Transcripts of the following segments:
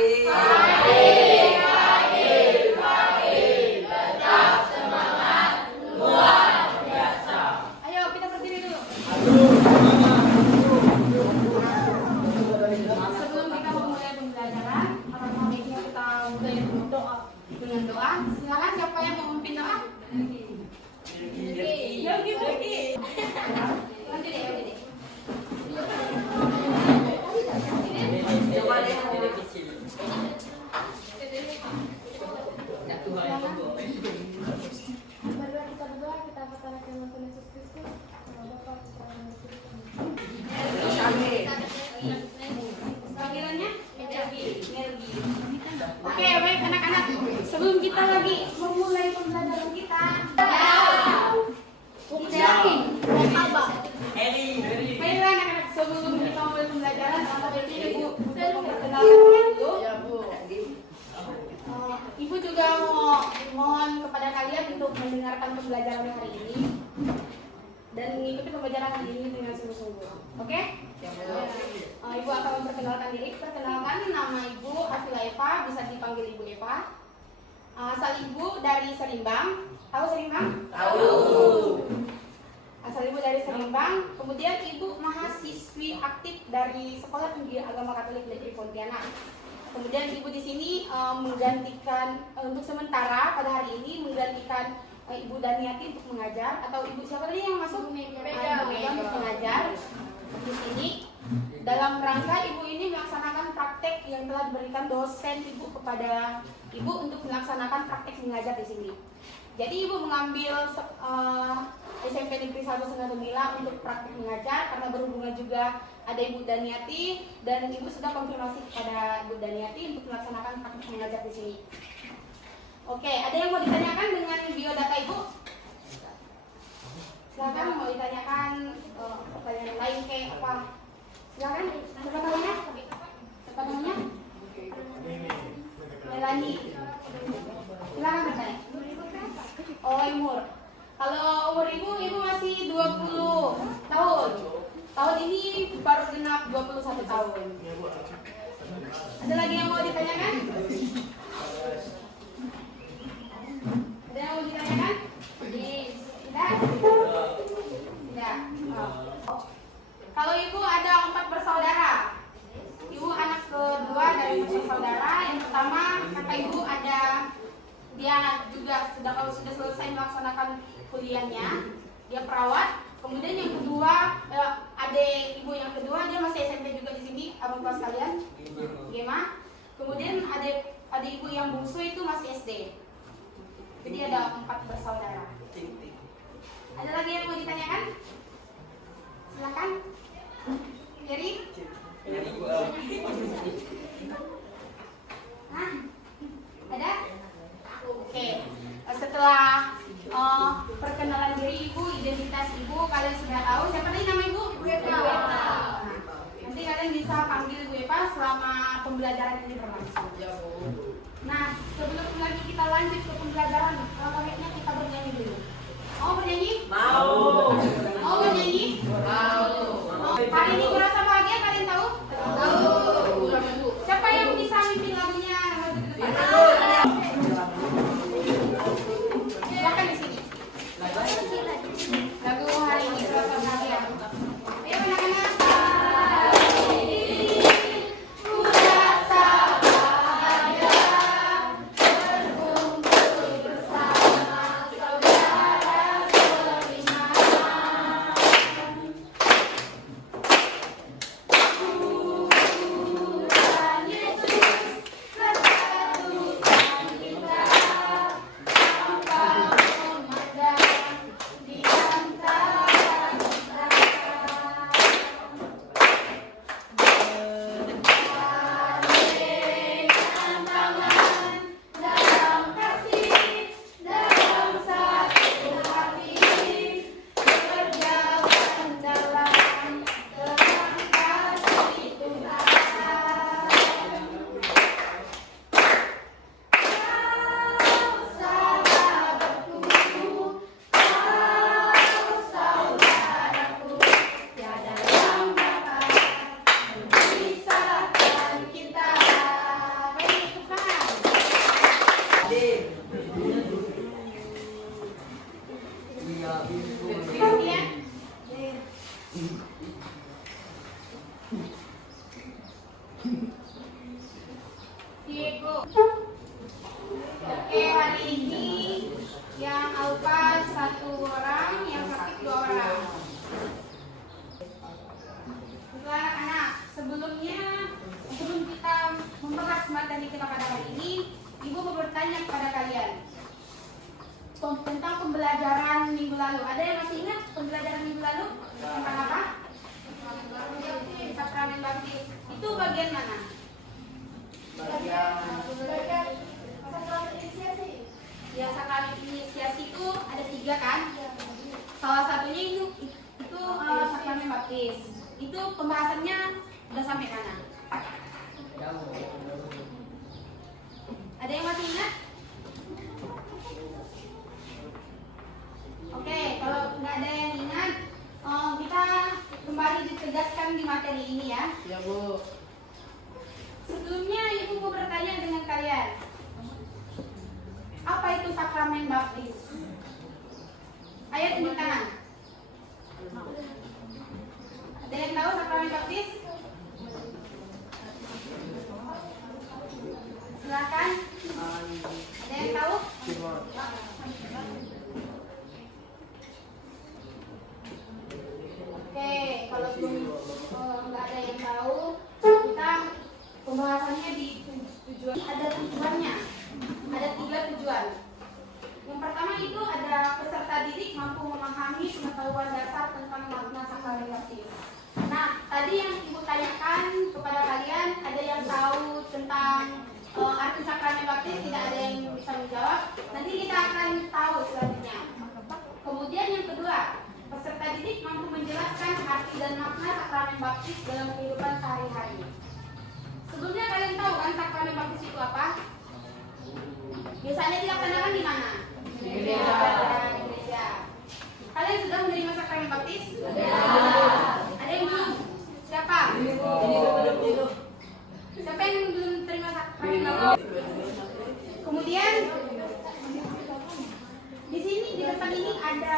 Ayo kita berdiri dulu. Sebelum kita memulai pembelajaran, alangkah baiknya kita mulai berdoa dengan doa. Silakan siapa yang mau memimpin doa? Yogi. Lanjut deh, Yogi deh. Marilah kita berdoa, kita katakan nama Tuhan Yesus Kristus. Bapa, Putra, dan Roh Kudus. Panggilannya? Energi. Oke, baik anak-anak. Sebelum kita lagi memulai pembelajaran kita, baiklah anak-anak, sebelum kita mulai pembelajaran, alangkah baiknya Ibu perkenalkan dulu. Ibu juga mohon kepada kalian untuk mendengarkan pembelajaran hari ini dan mengikuti pembelajaran hari ini dengan sungguh-sungguh. Oke? Ibu akan memperkenalkan diri. Perkenalkan, nama Ibu Afila Eva, bisa dipanggil Ibu Eva. Asal Ibu dari Serimbang. Tahu Serimbang? Tahu. Asal Ibu dari Serimbang. Kemudian Ibu mahasiswi aktif dari Sekolah Tinggi Agama Katolik Negeri Pontianak. Kemudian Ibu di sini menggantikan untuk sementara pada hari ini menggantikan Ibu Daniati untuk mengajar, atau Ibu siapa tadi yang masuk? Mega untuk mengajar di sini. Dalam rangka Ibu ini melaksanakan praktek yang telah diberikan dosen Ibu kepada Ibu untuk melaksanakan praktek mengajar di sini. Jadi Ibu mengambil SMP Negeri 1 Sungai Gemila untuk praktek mengajar karena berhubungan juga ada Ibu Daniati, dan Ibu sudah konfirmasi kepada Ibu Daniati untuk melaksanakan praktek mengajar di sini. Oke, ada yang mau ditanyakan dengan biodata Ibu? Silakan, mau ditanyakan pertanyaan lain kayak apa? Silakan, siapa namanya? Siapa namanya? Melani. Silakan bertanya. Oh, umur. Kalau umur Ibu masih 20 tahun. Tahun ini baru genap 21 tahun. Ada lagi yang mau ditanyakan? Ada yang mau ditanyakan? Tidak? Tidak. Oh. Kalau Ibu ada 4 bersaudara. Ibu anak kedua dari 4 bersaudara. Yang pertama, kakak Ibu ada, dia juga kalau sudah selesai melaksanakan kuliahnya, dia perawat. Kemudian yang kedua, adik Ibu yang kedua, dia masih SMP juga di sini, abang kelas kalian, Gema. Kemudian adik Ibu yang bungsu itu masih SD. Jadi ada 4 bersaudara. Ada lagi yang mau ditanyakan? Silakan. Jerry? Nah, ada? Oke. Setelah perkenalan diri Ibu, identitas Ibu, kalian sudah tahu. Siapa tadi nama Ibu? Bu Eva. Nanti kalian bisa panggil Bu Eva selama pembelajaran ini berlangsung. Nah, sebelum lagi kita lanjut ke pembelajaran, kalau baiknya kita bernyanyi dulu. Mau bernyanyi? Mau. Mau bernyanyi? Mau. Hari ini merasa bahagia, kalian tahu? Tahu. Siapa yang bisa mimpin lagunya? Silakan di sini. Lagu hari ini merasa bahagia. Ayo anak-anak. materi kita pada hari ini, Ibu mau bertanya kepada kalian tentang pembelajaran minggu lalu. Ada yang masih ingat pembelajaran minggu lalu? Tentang apa? Sakramen baptis. Itu bagian mana? Bagian sakramen inisiasi. Ya, sakramen inisiasi itu ada 3 kan? Salah satunya itu sakramen baptis. Itu pembahasannya udah sampai mana? Ada yang masih ingat? Oke, kalau nggak ada yang ingat, kita kembali ditegaskan di materi ini ya. Ya Bu. Sebelumnya Ibu mau bertanya dengan kalian, apa itu sakramen baptis? Ayo tunjuk tangan. Ada yang tahu sakramen baptis? Silakan. Ada yang tahu? Oke, kalau nggak ada yang tahu, kita pembahasannya di tujuan. Ada tujuannya. Ada 3 tujuan. Yang pertama itu ada peserta didik mampu memahami pengetahuan dasar tentang makna sakramen baptis. Nah, tadi yang Ibu tanyakan kepada kalian, ada yang tahu tentang arti sakramen baptis? Tidak ada yang bisa menjawab. Nanti kita akan tahu selanjutnya. Kemudian yang kedua, peserta didik mampu menjelaskan arti dan makna sakramen baptis dalam kehidupan sehari-hari. Sebelumnya kalian tahu kan sakramen baptis itu apa? Biasanya dilaksanakan di mana? Di gereja. Kalian sudah menerima sakramen baptis? Ada yang belum? Siapa? Siapa yang belum terima sakramen baptis? Kemudian di sini di depan ini ada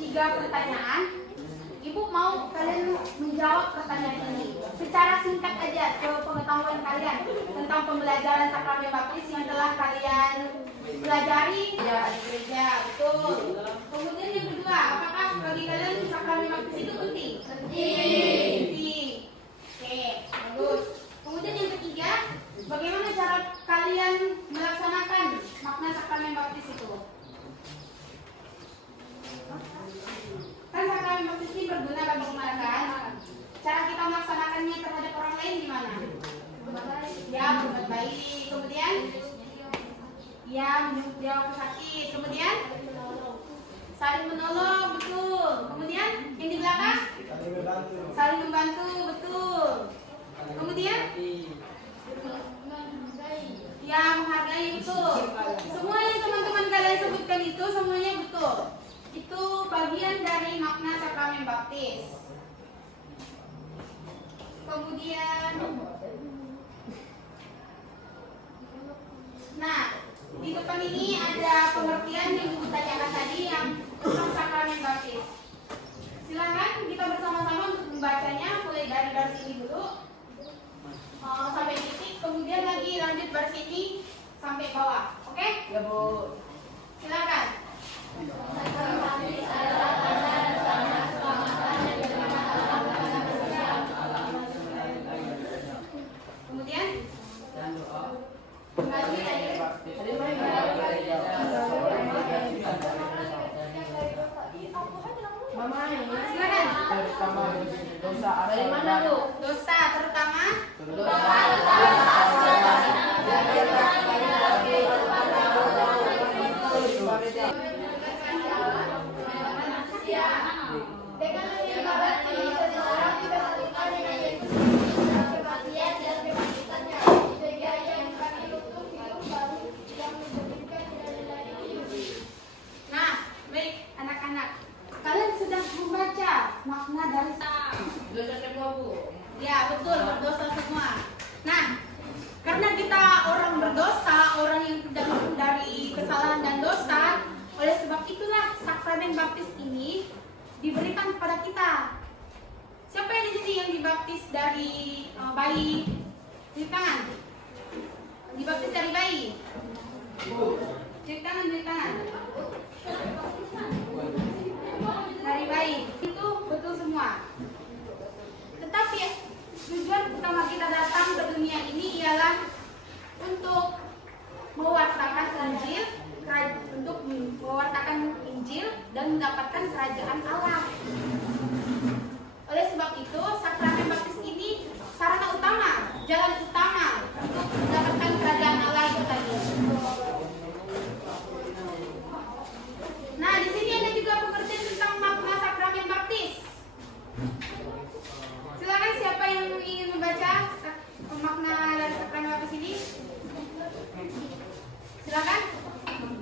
3 pertanyaan. Ibu mau kalian menjawab pertanyaan ini secara singkat aja ke pengetahuan kalian tentang pembelajaran sakramen baptis yang telah kalian pelajari ya di gereja. Betul. Kemudian yang kedua, apakah bagi kalian sakramen baptis itu penting? Penting. Oke, bagus. Kemudian yang ketiga, bagaimana cara kalian melaksanakan makna sakramen baptis itu? Kan sakramen baptis ini berguna bagi umat kan? Cara kita melaksanakannya terhadap orang lain gimana? Ya, berbuat baik. Kemudian ya, menjemput dia waktu sakit. Kemudian saling menolong, betul. Kemudian yang di belakang saling membantu, betul. Kemudian ya, menghargai, betul. Semua yang teman-teman kalian sebutkan itu semuanya betul. Itu bagian dari makna sakramen baptis. Kemudian, nah, di depan ini ada pengertian yang Ibu tanyakan tadi yang tentang sakramen baptis. Silakan kita bersama-sama untuk membacanya mulai dari baris ini dulu sampai titik, kemudian lagi lanjut baris ini sampai bawah. Oke? Ya Bu. Silakan. Kemudian kembali lagi. Silakan. Dosa Dari mana Bu? Dosa terutama. Dengan menerima baptis, seseorang dipersatukan dengan Yesus dalam kematian dan kebangkitannya, sehingga ia mendapat hidup baru yang menjadikan tidak dari hidup. Nah, baik anak-anak, kalian sudah membaca makna dari dosa semua Bu. ya betul, berdosa semua. Nah, karena kita orang berdosa, orang yang tidak dari kesalahan dan dosa, oleh sebab itulah sakramen baptis ini diberikan kepada kita. Siapa yang di sini yang dibaptis dari bayi? Tunjuk tangan. Dibaptis dari bayi? Tunjuk tangan, tunjuk tangan. Dari bayi. Itu betul semua. Tetapi tujuan utama kita datang ke dunia ini ialah untuk mewartakan Injil, untuk mewartakan Injil dan mendapatkan kerajaan Allah. Oleh sebab itu, sakramen baptis ini sarana utama, jalan utama untuk mendapatkan kerajaan Allah itu tadi. Nah, di sini ada juga pengertian tentang makna sakramen baptis. Silakan siapa yang ingin membaca makna dari sakramen baptis ini? Silakan.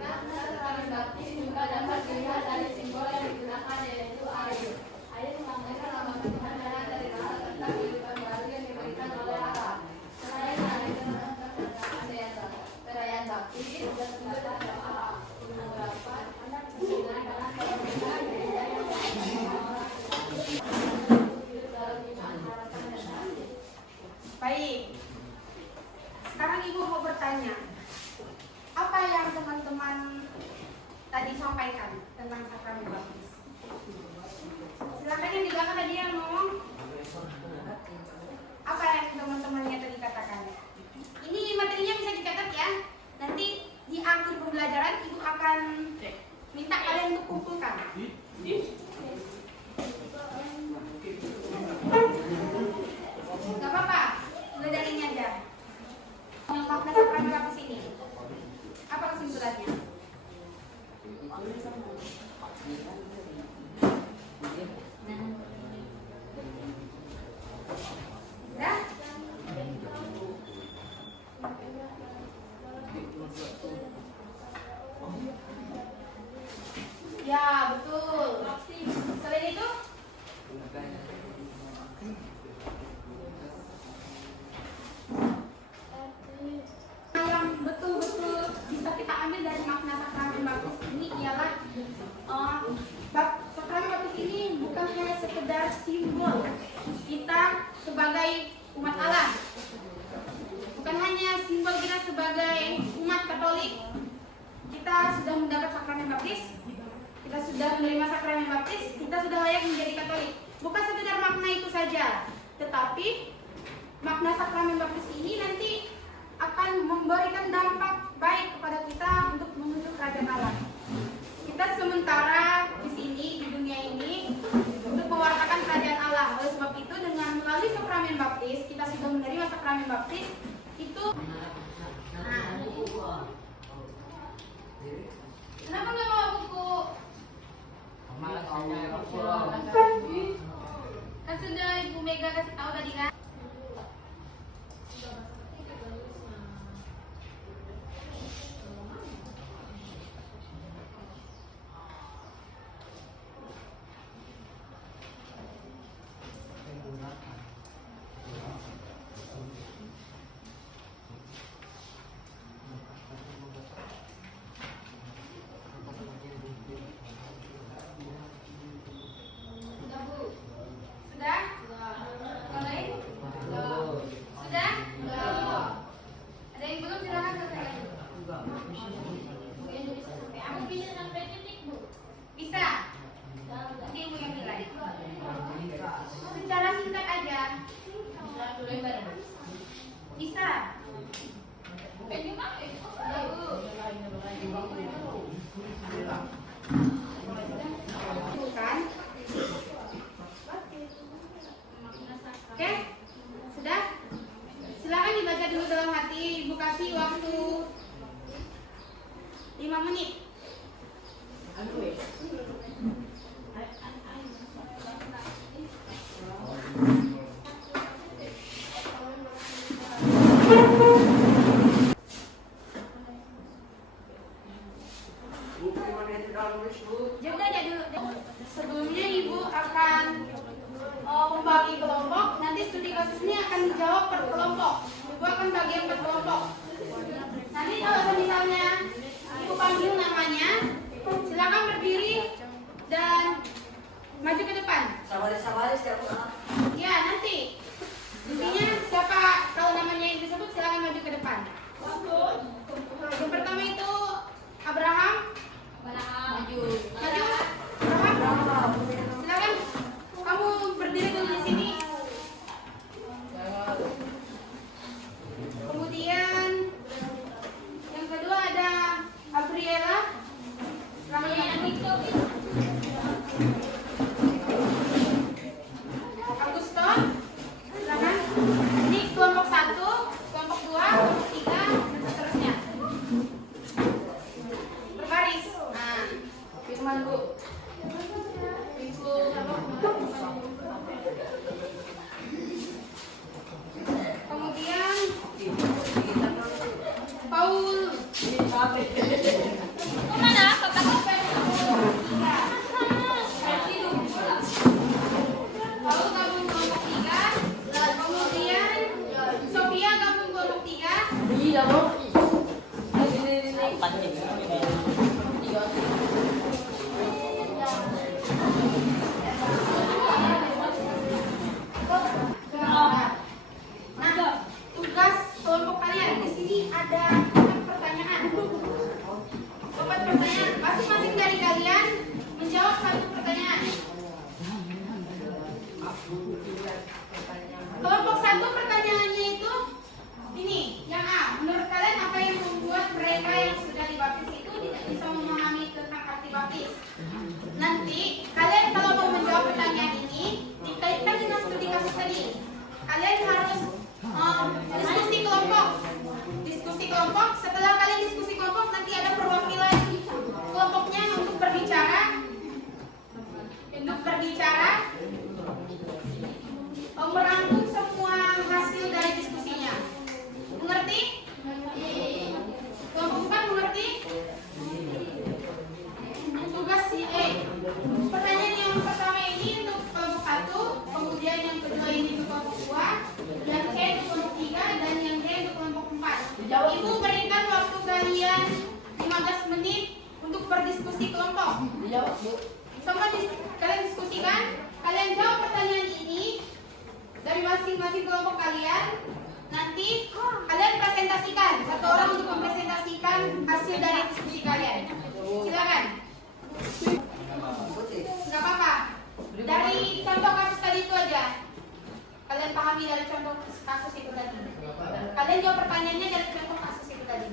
Sakramen baptis juga dapat dilihat dari simbol yang digunakan, yaitu air. Air melambangkan nama Tuhan darah dari rahmat tentang kehidupan baru yang diberikan oleh Allah. Selain air perayaan baptis juga tentu terhadap Allah. Beberapa anak berhubungan dengan perbedaan gereja yang orang hidup dalam iman, harapan dan kasih. Baik. Sekarang Ibu mau bertanya. Apa yang teman-teman tadi sampaikan tentang sakramen baptis? Silakan yang di belakang tadi yang ngomong. Apa yang teman-temannya tadi katakan? Ini materinya bisa dicatat ya. Nanti di akhir pembelajaran Ibu akan minta kalian untuk kumpulkan. Gak apa-apa, mulai dari ini aja. Yang makna sakramen baptis ini, apa kesimpulannya? Ya? Ya, betul. Selain itu? Yang betul-betul bisa kita ambil dari makna sakramen baptis ini ialah sakramen baptis ini bukan hanya sekedar simbol kita sebagai umat Allah, bukan hanya simbol kita sebagai umat Katolik. Kita sudah mendapat sakramen baptis, kita sudah menerima sakramen baptis, kita sudah layak menjadi Katolik. Bukan sekedar makna itu saja, tetapi makna sakramen baptis ini nanti akan memberikan dampak baik kepada kita untuk menuju kerajaan Allah. Kita sementara di sini di dunia ini untuk mewartakan kerajaan Allah. Oleh sebab itu dengan melalui sakramen baptis kita sudah menerima sakramen baptis itu. Kenapa nggak bawa buku? Kan sudah Ibu Mega kasih tahu tadi kan? Sudah? Yang lain? Sudah? Ada yang belum? Silakan selesai lagi. Aku bisa sampai titik, Bu. Bisa? Nanti Ibu yang nilai. Secara singkat aja. Bisa? Bukan? Oke? Sudah? Silakan dibaca dulu dalam hati. Ibu kasih waktu 5 menit. Jawab aja dulu. Sebelumnya Ibu akan membagi kelompok. Nanti studi kasus ini akan dijawab per kelompok. Ibu akan bagi yang per kelompok. Nanti kalau misalnya Ibu panggil nama Kemana? Kotak apa? Lalu gabung kelompok 3. Kemudian Sofia gabung kelompok 3. Iya, mau. Nah, tugas kelompok kalian di sini ada 4 pertanyaan. 4 pertanyaan. Masing-masing dari kalian menjawab 1 pertanyaan. Kelompok 1 pertanyaannya itu ini, yang A. Menurut kalian apa yang membuat mereka yang sudah dibaptis itu tidak bisa memahami tentang arti baptis? Nanti kalian kalau mau menjawab pertanyaan ini dikaitkan dengan studi kasus tadi. Kalian harus diskusi kelompok. Diskusi kelompok. Setelah kalian diskusi kelompok, nanti ada perwakilan kelompoknya untuk berbicara. Merangkum semua hasil dari diskusinya. Mengerti? Kelompok 4 mengerti? Tugas si E. Pertanyaan yang pertama ini untuk kelompok 1, kemudian yang kedua ini untuk kelompok 2, yang E untuk kelompok 3, dan yang D untuk kelompok 4. Ibu berikan waktu kalian 15 menit untuk berdiskusi kelompok. Dijawab, Bu. Semua kalian diskusikan, kalian jawab pertanyaan ini dari masing-masing kelompok kalian. Nanti kalian presentasikan, 1 orang untuk mempresentasikan hasil dari diskusi kalian. Silakan. Nggak apa-apa. Dari contoh kasus tadi itu aja. Kalian pahami dari contoh kasus itu tadi. Kalian jawab pertanyaannya dari contoh kasus itu tadi.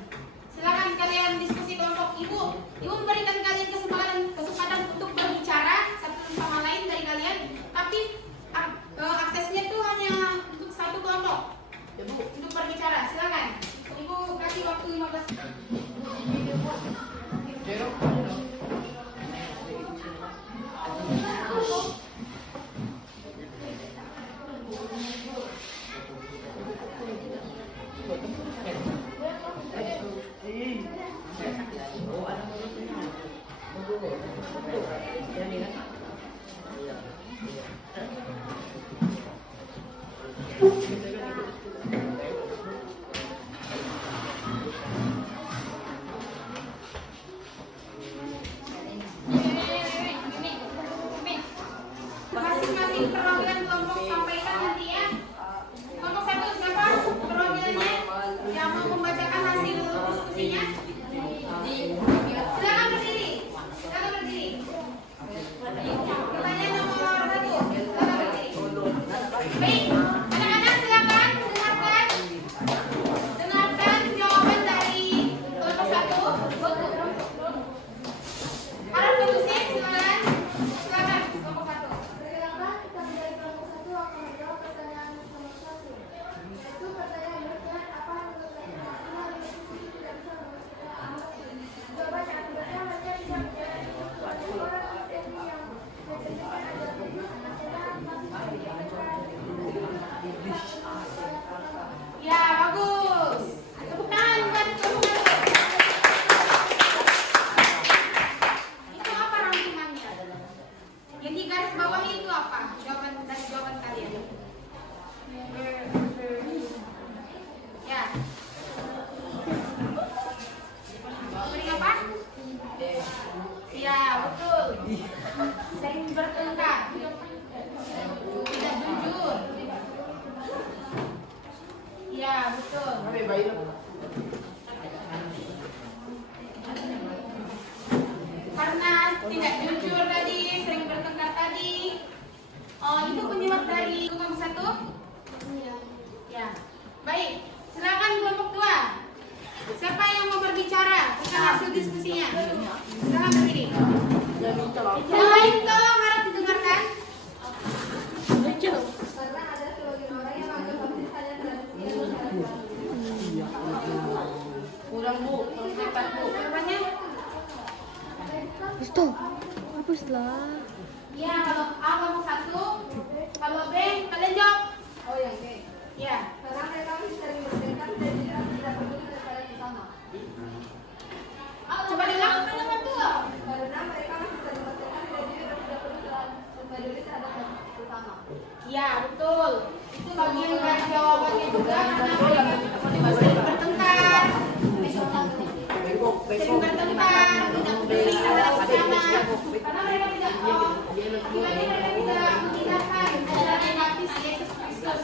Silakan kalian diskusi kelompok. Ibu memberikan kalian kesempatan untuk berbicara satu sama lain dari kalian, tapi aksesnya itu hanya untuk 1 kelompok. Untuk berbicara, silakan. Ibu kasih waktu 15 menit. Masing-masing perwakilan kelompok sampaikan nanti ya. Kelompok 1 siapa perwakilannya yang mau membacakan hasil diskusinya? Silakan berdiri. Silakan berdiri. Pertanyaan nomor 1. Silakan berdiri. Baik, anak-anak silakan dengarkan jawaban dari kelompok 1. Harap kondusif, silakan. Silakan kelompok 1. Perkenalkan, kami dari kelompok 1 akan menjawab pertanyaan nomor 1. Yaitu pertanyaan berikutnya, apa menurut laki-laki tidak bisa menghasilkan anak? Jawabannya akibatnya mereka tidak menjadi orang seperti yang menjadikan agar menghasilkan masing-masing Ya, bagus. Tepuk tangan buat kelompok 1. Itu apa rangkumannya? Yang di garis bawah itu apa? Jawaban dari jawaban kalian. Ya. Beri apa? Ya, betul. Sering bertengkar. Tidak jujur. Ya, betul. Karena tidak jujur tadi, sering bertengkar tadi. Oh, itu penyebab dari kelompok 1? Iya. Ya. Baik, silakan kelompok 2. Siapa yang mau berbicara tentang hasil diskusinya? Silakan berdiri. Yang lain tolong harap didengarkan. Karena ada sebagian orang yang menganggap baptis hanya tradisi yang masyarakat. Kurang, Bu. Kurang cepat, Bu. Jawabannya? Stop. Hapus lah. Ya, kalau A kelompok 1, kalau B kalian jawab. Oh yang B. Ya. Karena mereka sering bertengkar dan tidak peduli kepada sesama. sering bertengkar, antara bersama, karena mereka tidak akibatnya mereka tidak mengindahkan ajaran baptis Yesus Kristus.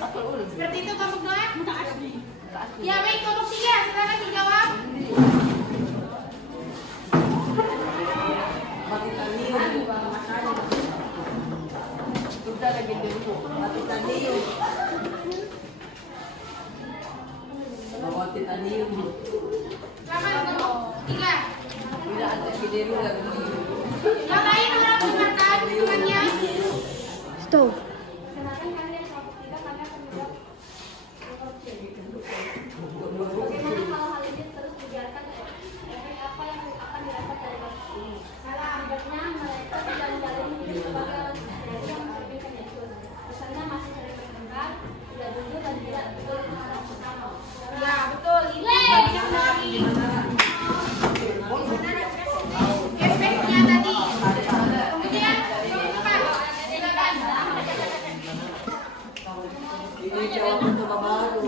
Seperti itu kelompok 2? Ya baik, kelompok 3 silakan dijawab. Sudah lagi dulu, mati tanium. Mati tanium. Silakan kelompok 3. Tidak ada video lagi. Yang lain orang mendengarkan temannya. Stop. Kenapa kalian kelompok 3 karena akan menjawab bagaimana kalau hal ini terus dibiarkan, efek apa yang akan didapat dari kasus ini? Salah, akibatnya mereka tidak menjalani hidup sebagai orang Kristen yang mencerminkan Yesus. Misalnya masih sering bertengkar, tidak jujur dan tidak betul terhadap sesama. Ya betul, ini bagian dari efeknya tadi. Kemudian keempat, silakan. Ini jawaban coba baru.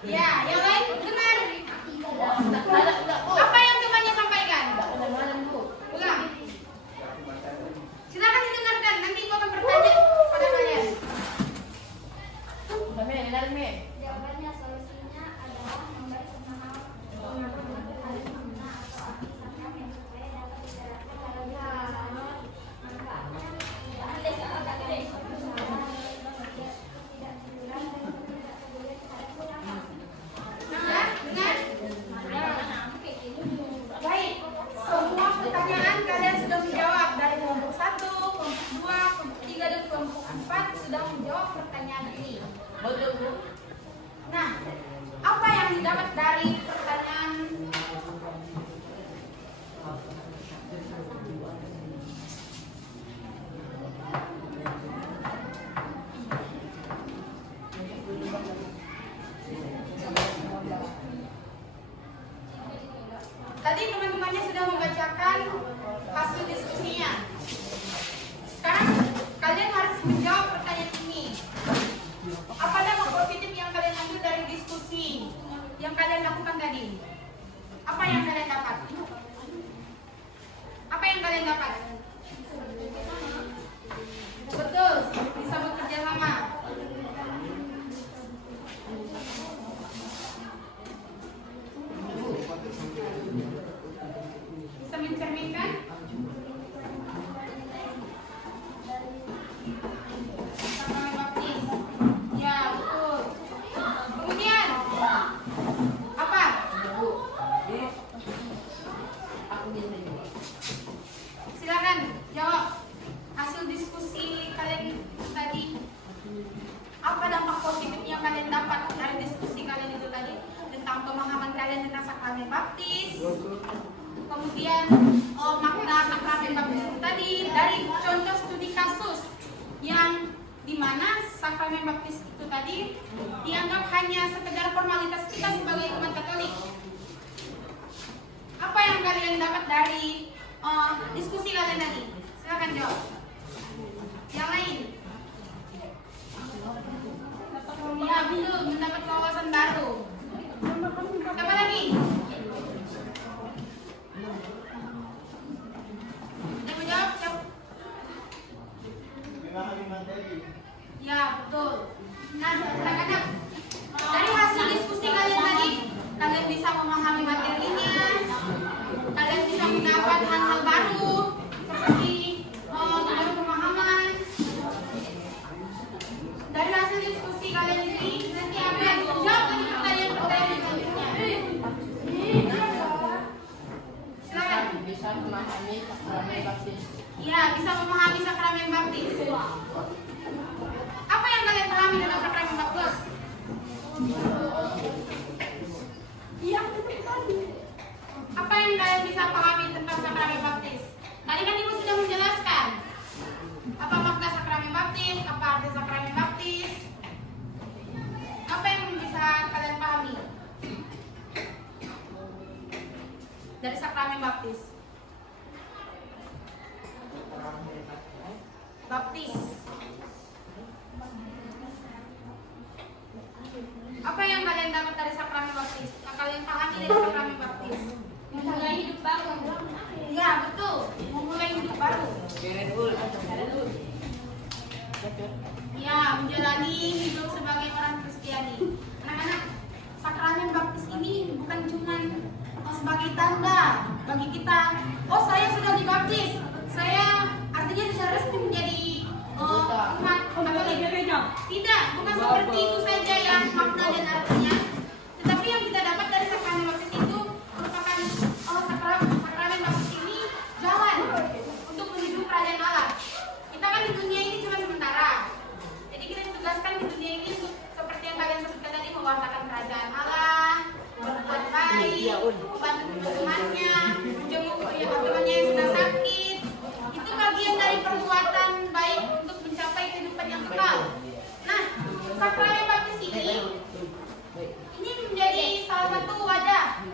Ya, yang lain dengar. Apa yang temannya sampaikan? Ulang. Silakan didengarkan. Nanti ibu akan bertanya pada kalian. Jawabannya, solusinya adalah memberi pemahaman supaya dapat dijalankan dalam manfaatnya Dengar? Baik, semua pertanyaan kalian sudah menjawab dari kelompok 1, kelompok 2, kelompok 3, dan kelompok 4 sudah menjawab pertanyaan ini. Nah, apa yang didapat dari pertanyaan tadi? Teman-temannya sudah membacakan hasil diskusinya. Sekarang kalian harus menjawab pertanyaan ini. Apa dampak positif yang kalian ambil dari diskusi yang kalian lakukan tadi? Apa yang kalian dapat? Apa yang kalian dapat? Betul, bisa bekerja sama. Bisa mencerminkan? Sama baptis. Ya, betul. Kemudian apa? Silakan jawab hasil diskusi kalian tadi. Apa dampak positif yang kalian dapat dari diskusi kalian itu tadi tentang pemahaman kalian tentang sakramen baptis? Kemudian makna sakramen baptis itu tadi dari contoh studi kasus yang dimana sakramen baptis itu tadi dianggap hanya sekedar formalitas kita sebagai umat Katolik. Apa yang kalian dapat dari diskusi kalian tadi? Silakan jawab. Yang lain? Ya belum mendapat wawasan baru. Siapa lagi? Yang menjawab siapa? Ya betul. Nah anak-anak, dari hasil diskusi kalian tadi, kalian bisa memahami materinya, kalian bisa mendapat hal-hal baru seperti baru pemahaman. Dari hasil diskusi kalian ini, nanti apa yang jawab lagi pertanyaan-pertanyaan selanjutnya. Silakan. Bisa memahami sakramen baptis. Ya, bisa memahami sakramen baptis. Apa yang kalian pahami tentang sakramen baptis? Apa yang kalian bisa pahami tentang sakramen baptis? baptis. Apa yang kalian dapat dari sakramen baptis? Yang kalian pahami dari sakramen baptis? Memulai hidup baru. Ya, betul. Memulai hidup baru. Ya, menjalani hidup sebagai orang Kristiani. Anak-anak, sakramen baptis ini bukan cuma sebagai tanda bagi kita. Oh, saya sudah dibaptis. Saya artinya sudah resmi menjadi umat Katolik. Tidak, bukan seperti itu saja yang makna dan artinya. Tetapi yang kita dapat dari sakramen baptis itu merupakan sakramen baptis ini jalan untuk menuju kerajaan Allah. Kita kan di dunia ini cuma sementara. Jadi kita ditugaskan di dunia ini untuk seperti yang kalian sebutkan tadi, mewartakan kerajaan Allah, berbuat baik, membantu temannya, menjenguk temannya yang sedang sakit. Itu bagian dari perbuatan baik untuk mencapai kehidupan yang kekal. Nah, sakramen baptis ini menjadi salah satu wadah.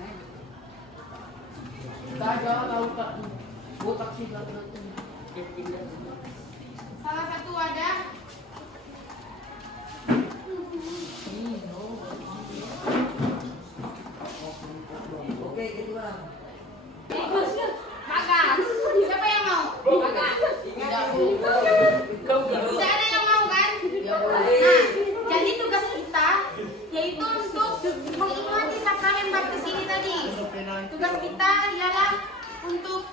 Salah satu wadah Oke, gitu lah. makan. Siapa yang mau? Makan. Tidak ada yang mau kan? Nah, jadi tugas kita yaitu untuk mengikuti sakramen baptis ini tadi. Tugas kita ialah untuk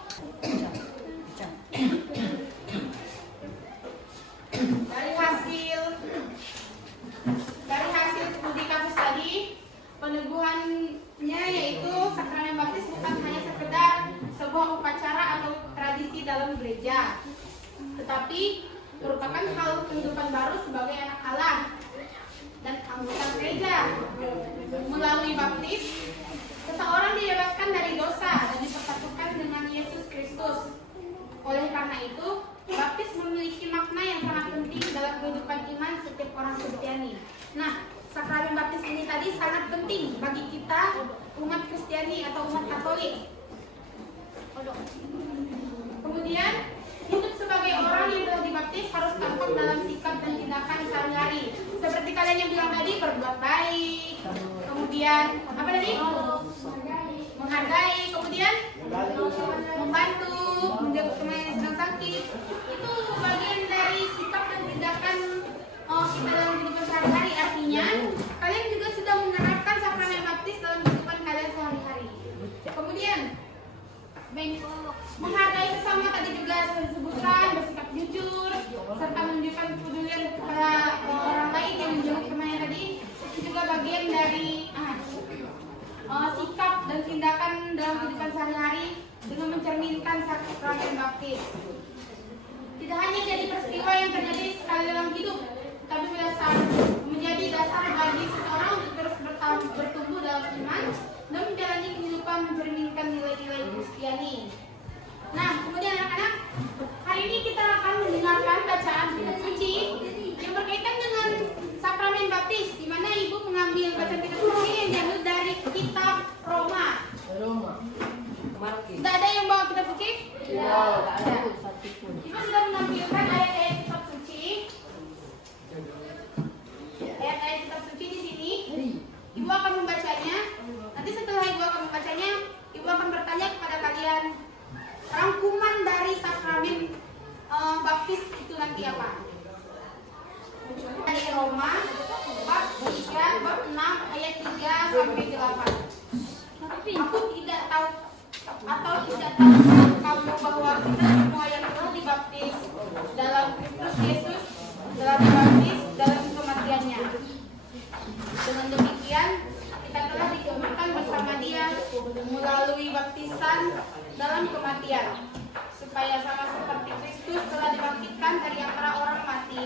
dari hasil studi kasus tadi, peneguhannya yaitu sakramen baptis bukan hanya sekedar sebuah upacara atau tradisi dalam gereja, tetapi merupakan hal kehidupan baru sebagai anak Allah dan anggota gereja. Melalui baptis, seseorang dibebaskan dari dosa dan dipersatukan dengan Yesus Kristus. Oleh karena itu, baptis memiliki makna yang sangat penting dalam kehidupan iman setiap orang Kristiani. Nah, sakramen baptis ini tadi sangat penting bagi kita umat Kristiani atau umat Katolik. Kemudian, hidup sebagai orang yang telah dibaptis harus tampak dalam sikap dan tindakan sehari-hari. Seperti kalian yang bilang tadi, berbuat baik. Kemudian, apa tadi? Menghargai. Kemudian, membantu, menjaga teman yang sedang sakit. Itu bagian dari sikap dan tindakan kita dalam kehidupan sehari-hari. Artinya, kalian juga sudah menerapkan sakramen baptis dalam kehidupan kalian sehari-hari. Kemudian, menghargai sesama tadi juga sudah disebutkan, bersikap jujur, serta menunjukkan kepedulian kepada orang lain yang menjauhi temannya tadi. Itu juga bagian dari sikap dan tindakan dalam kehidupan sehari-hari dengan mencerminkan sakramen baptis. Tidak hanya jadi peristiwa yang terjadi sekali dalam hidup, tapi menjadi dasar bagi seseorang untuk terus bertumbuh dalam iman dan menjalani kehidupan mencerminkan nilai-nilai Kristiani. Nah, kemudian anak-anak, hari ini kita akan mendengarkan bacaan kitab suci yang berkaitan dengan sakramen baptis, di mana ibu mengambil bacaan kitab suci yang diambil dari kitab Roma. Tidak ada yang bawa kitab suci? Tidak ada satu pun. Ibu sudah menampilkan ayat-ayat kitab suci. Ayat-ayat kitab suci di sini. Ibu akan membacanya. Nanti setelah ibu akan membacanya, ibu akan bertanya kepada kalian rangkuman dari sakramen baptis itu nanti apa? Dari Roma bab 3, bab 6 ayat 3 sampai 8. Aku tidak tahu atau tidak tahukah kamu bahwa kita semua yang telah dibaptis dalam Kristus Yesus telah dibaptis dalam kematiannya. Dengan demikian kita telah dikuburkan bersama Dia melalui baptisan dalam kematian, supaya sama seperti Kristus telah dibangkitkan dari antara orang mati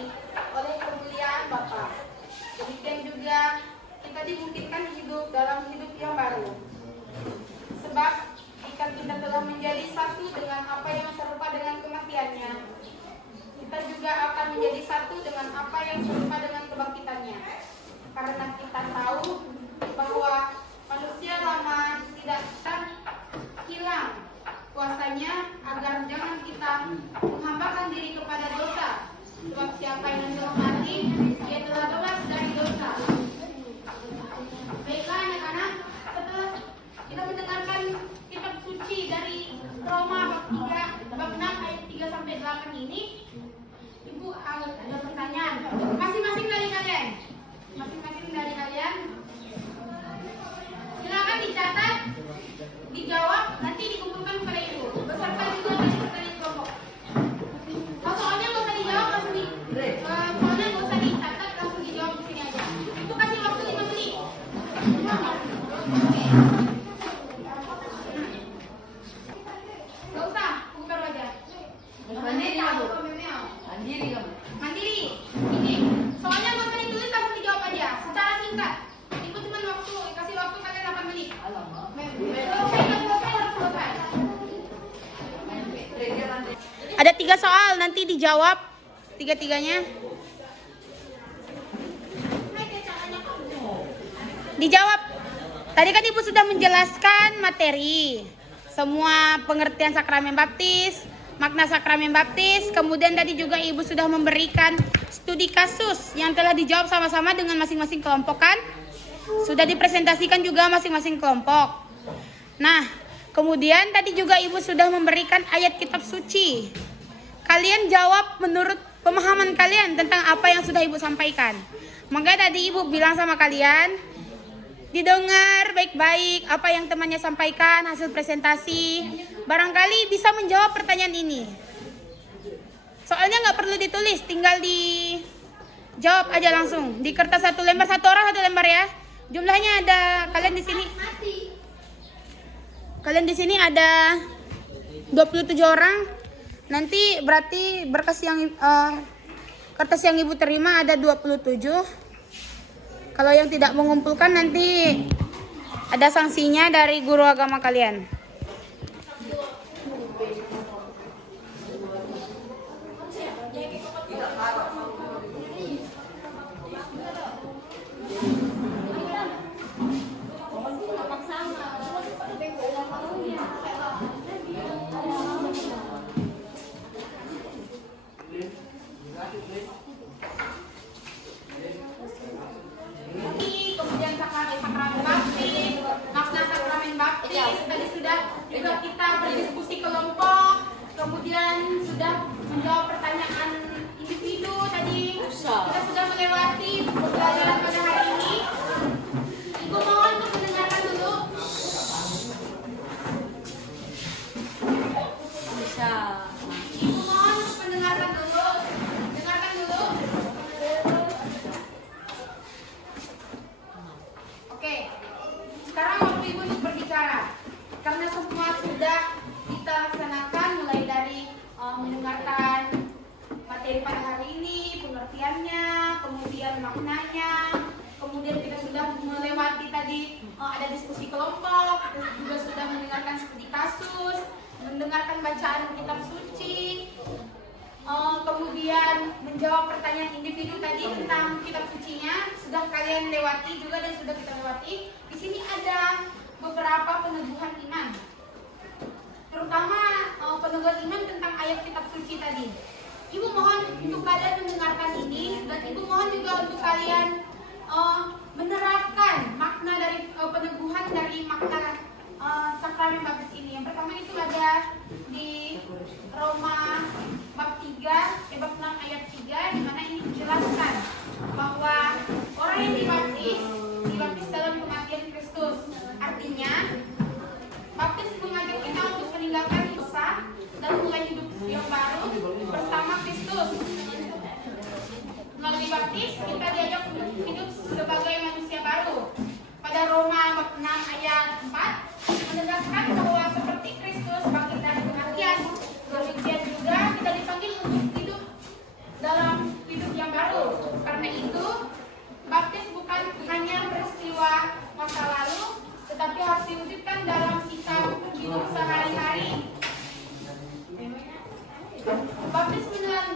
oleh kemuliaan Bapa. Demikian juga kita dimungkinkan hidup dalam hidup yang baru. Sebab jika kita telah menjadi satu dengan apa yang serupa dengan kematiannya, kita juga akan menjadi satu dengan apa yang serupa dengan kebangkitannya. Karena kita tahu bahwa manusia lama tidak akan hilang kuasanya, agar jangan kita menghambakan diri kepada dosa, dijawab tiga-tiganya. Dijawab. Tadi kan Ibu sudah menjelaskan materi, semua pengertian sakramen baptis, makna sakramen baptis. Kemudian tadi juga Ibu sudah memberikan studi kasus yang telah dijawab sama-sama dengan masing-masing kelompok kan? Sudah dipresentasikan juga masing-masing kelompok. Nah, kemudian tadi juga Ibu sudah memberikan ayat kitab suci. Kalian jawab menurut pemahaman kalian tentang apa yang sudah Ibu sampaikan. Makanya tadi Ibu bilang sama kalian, didengar baik-baik apa yang temannya sampaikan, hasil presentasi. Barangkali bisa menjawab pertanyaan ini. Soalnya nggak perlu ditulis, tinggal dijawab aja langsung. Di kertas satu lembar, satu orang satu lembar ya. Jumlahnya ada, kalian di sini. Kalian di sini ada 27 orang. Nanti berarti berkas yang kertas yang Ibu terima ada 27. Kalau yang tidak mengumpulkan nanti ada sanksinya dari guru agama kalian. Kemudian sakramen baptis, makna sakramen baptis, tadi sudah juga kita berdiskusi kelompok, kemudian sudah menjawab pertanyaan individu tadi. Kita sudah melewati pembelajaran pada hari ini. Ibu mohon untuk mendengarkan dulu. Ibu mohon untuk mendengarkan dulu. Dengarkan dulu. Oke, sekarang waktu Ibu untuk berbicara. Karena semua sudah kita laksanakan mulai dari mendengarkan materi pada hari ini, pengertiannya, kemudian maknanya, kemudian kita sudah melewati tadi ada diskusi kelompok, kita juga sudah mendengarkan studi kasus, mendengarkan bacaan kitab suci, kemudian menjawab pertanyaan individu tadi tentang kitab sucinya sudah kalian lewati juga dan sudah kita lewati. Di sini ada beberapa peneguhan iman, terutama peneguhan iman tentang ayat kitab suci tadi. Ibu mohon untuk kalian mendengarkan ini dan Ibu mohon juga untuk kalian menerapkan makna dari peneguhan dari makna sakramen baptis ini. Yang pertama itu ada di Roma bab 3, bab 6 ayat 3, di mana ini dijelaskan bahwa orang yang dibaptis dalam kematian Kristus. Artinya, baptis mengajak kita untuk meninggalkan dosa dan mulai hidup yang baru bersama Kristus. Melalui baptis kita diajak untuk hidup sebagai manusia baru. Pada Roma bab 6 ayat 4 menegaskan bahwa seperti Kristus bangkit dari kematian, demikian juga kita dipanggil untuk hidup dalam hidup yang baru. Karena itu, baptis bukan hanya peristiwa masa lalu, tetapi harus diwujudkan dalam sikap hidup sehari-hari. Baptis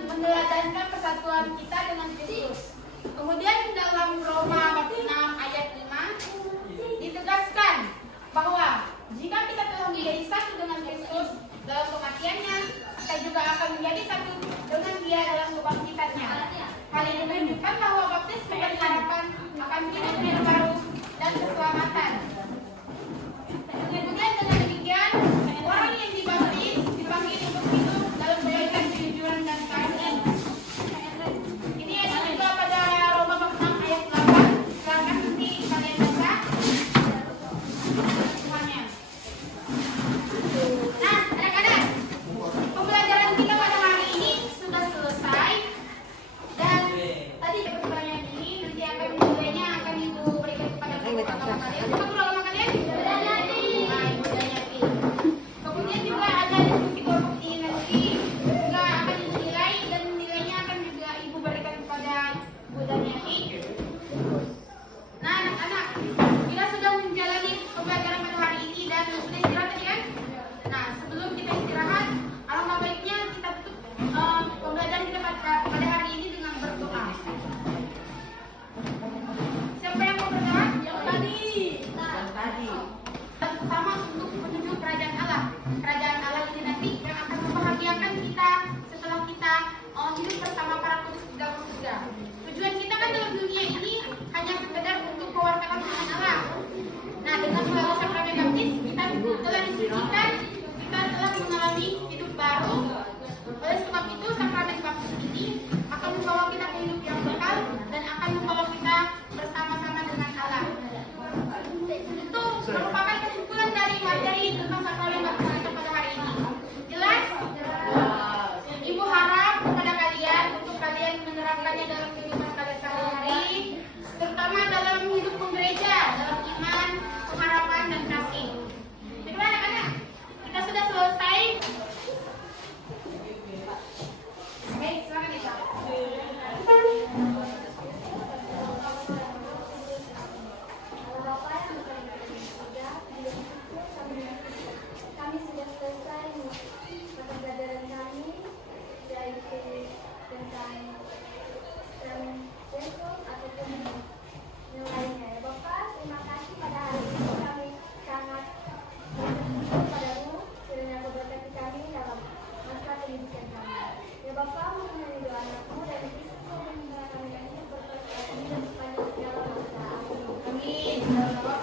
meneladankan persatuan kita dengan Kristus. Kemudian dalam Roma bab 6 ayat 5 ditegaskan bahwa jika kita telah menjadi satu dengan Kristus dalam kematiannya, kita juga akan menjadi satu dengan Dia dalam kebangkitannya. Hal ini menunjukkan bahwa baptis memberi harapan akan hidup yang baru dan keselamatan. Kemudian dengan demikian, orang yang dibaptis dipanggil untuk hidup dalam kebaikan, kejujuran dan keadilan. Ini ada juga pada Roma bab 6 ayat 8. Silakan nanti kalian baca semuanya. Nah, anak-anak, pembelajaran kita pada hari ini sudah selesai. Dan tadi pertanyaan ini nanti akan mulainya akan Ibu berikan kepada guru agama kalian dengan melalui sakramen baptis kita telah disucikan, kita telah mengalami hidup baru. Oleh sebab itu sakramen baptis ini akan membawa kita ke hidup yang kekal dan akan membawa kita bersama-sama dengan Allah. Itu merupakan kesimpulan dari materi tentang sakramen baptis kita pada hari ini. Jelas? Ibu harap kepada kalian untuk kalian menerapkannya dalam kehidupan kalian sehari-hari, terutama dalam hidup gereja, dalam iman, pengharapan, dan kasih. Bagaimana anak-anak? Kita sudah selesai. Baik, silakan Ita. Bapak yang berbahagia, kami sudah selesai mata pelajaran kami, yaitu tentang besok ataupun yang lainnya. Ya Bapak, terima kasih pada hari ini kami sangat bersyukur padamu kiranya Kau berkati kami dalam masa pendidikan kami. Ya Bapak, mengenai doa anakmu dan Kristus Kau menyembah kami dan hidup berkati kami dan sepanjang segala masa. Amin. Amin.